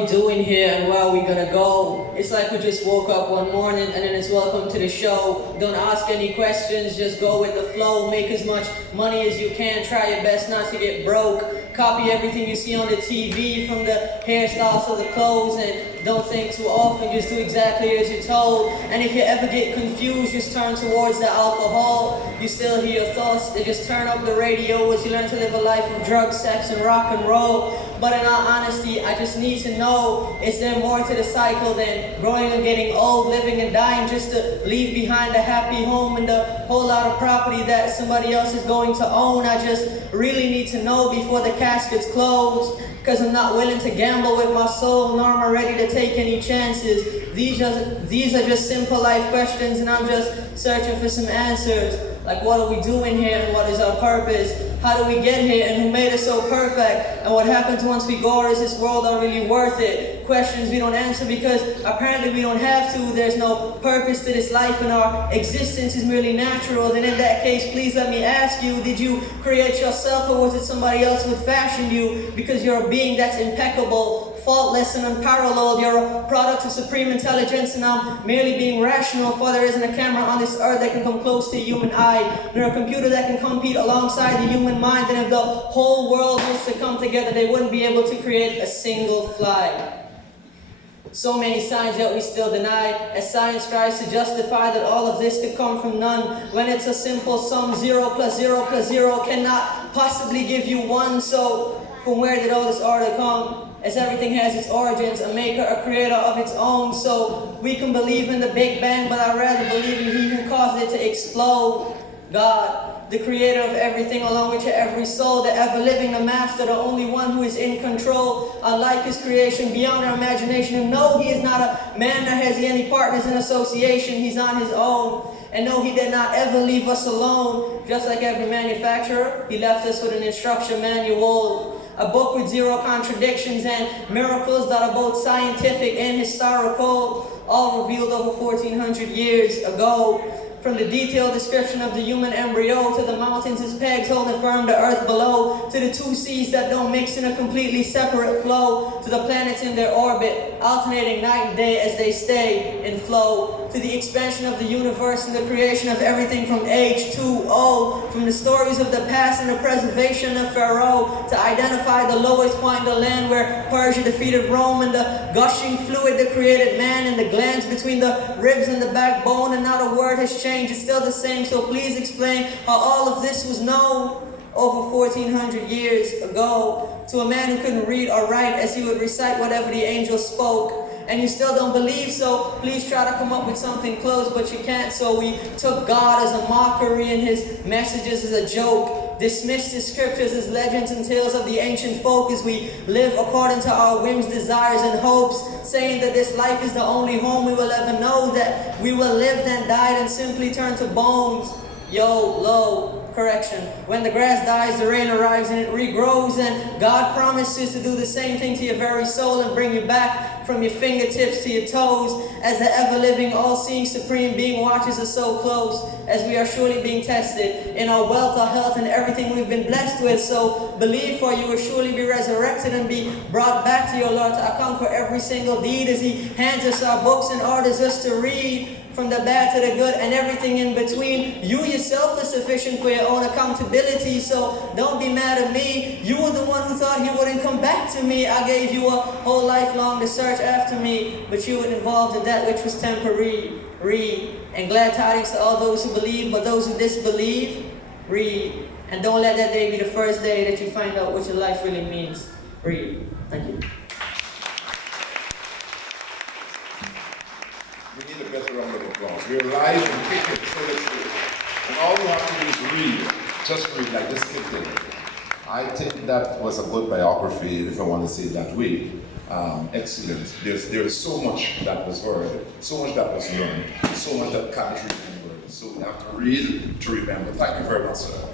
we doing here and where are we gonna go? It's like we just woke up one morning and then it's welcome to the show. Don't ask any questions, just go with the flow. Make as much money as you can, try your best not to get broke. Copy everything you see on the TV, from the hairstyles to the clothes, and don't think too often, just do exactly as you're told. And if you ever get confused, just turn towards the alcohol. You still hear your thoughts, they just turn up the radio as you learn to live a life of drugs, sex, and rock and roll. But in all honesty, I just need to know, is there more to the cycle than growing and getting old, living and dying, just to leave behind a happy home and a whole lot of property that somebody else is going to own? I just really need to know before the casket's closed, because I'm not willing to gamble with my soul, nor am I ready to take any chances. These are just simple life questions, and I'm just searching for some answers. Like, what are we doing here, and what is our purpose? How do we get here, and who made us so perfect? And what happens once we go, or is this world not really worth it? Questions we don't answer because apparently we don't have to. There's no purpose to this life, and our existence is merely natural. Then in that case, please let me ask you, did you create yourself, or was it somebody else who fashioned you? Because you're a being that's impeccable, faultless, and unparalleled. You're a product of supreme intelligence, and I'm merely being rational, for there isn't a camera on this earth that can come close to a human eye, nor a computer that can compete alongside the human mind. And if the whole world was to come together, they wouldn't be able to create a single fly. So many signs that we still deny, as science tries to justify that all of this could come from none, when it's a simple sum. 0 plus 0 plus 0 cannot possibly give you 1. So from where did all this order come? As everything has its origins, a maker, a creator of its own. So we can believe in the Big Bang, but I'd rather believe in He who caused it to explode. God, the creator of everything, along with your every soul, the ever-living, the master, the only one who is in control, unlike His creation, beyond our imagination. And no, He is not a man, nor has He any partners in association. He's on His own. And no, He did not ever leave us alone. Just like every manufacturer, He left us with an instruction manual, a book with 0 contradictions and miracles that are both scientific and historical, all revealed over 1400 years ago. From the detailed description of the human embryo, to the mountains as pegs holding firm the earth below, to the 2 seas that don't mix in a completely separate flow, to the planets in their orbit, alternating night and day as they stay in flow, to the expansion of the universe and the creation of everything from H2O, from the stories of the past and the preservation of Pharaoh, to identify the lowest point in the land where Persia defeated Rome, and the gushing fluid that created man, and the glands between the ribs and the backbone, and not a word has changed. It's still the same, so please explain how all of this was known over 1400 years ago to a man who couldn't read or write, as he would recite whatever the angel spoke. And you still don't believe, so please try to come up with something close, but you can't. So we took God as a mockery and His messages as a joke, dismissed His scriptures as legends and tales of the ancient folk, as we live according to our whims, desires, and hopes, saying that this life is the only home we will ever know, that we will live, then die, and simply turn to bones. YOLO. Correction. When the grass dies, the rain arrives and it regrows, and God promises to do the same thing to your very soul and bring you back from your fingertips to your toes, as the ever-living, all-seeing, supreme being watches us so close, as we are surely being tested in our wealth, our health, and everything we've been blessed with. So believe, for you will surely be resurrected and be brought back to your Lord to account for every single deed, as He hands us our books and orders us to read, from the bad to the good and everything in between. You yourself are sufficient for your own accountability, so don't be mad at me. You were the one who thought He wouldn't come back to me. I gave you a whole life long to search after me, but you were involved in that which was temporary. Read. And glad tidings to all those who believe, but those who disbelieve, read. And don't let that day be the first day that you find out what your life really means. Read. Thank you. We need a better round of applause. We're live and kicking, so let's do it. And all we have to do is read. Just read, like this kid did. I think that was a good biography, if I want to say it that way. Excellent. There's so much that was heard, so much that was learned, so much that can't be remembered. So we have to read to remember. Thank you very much, sir.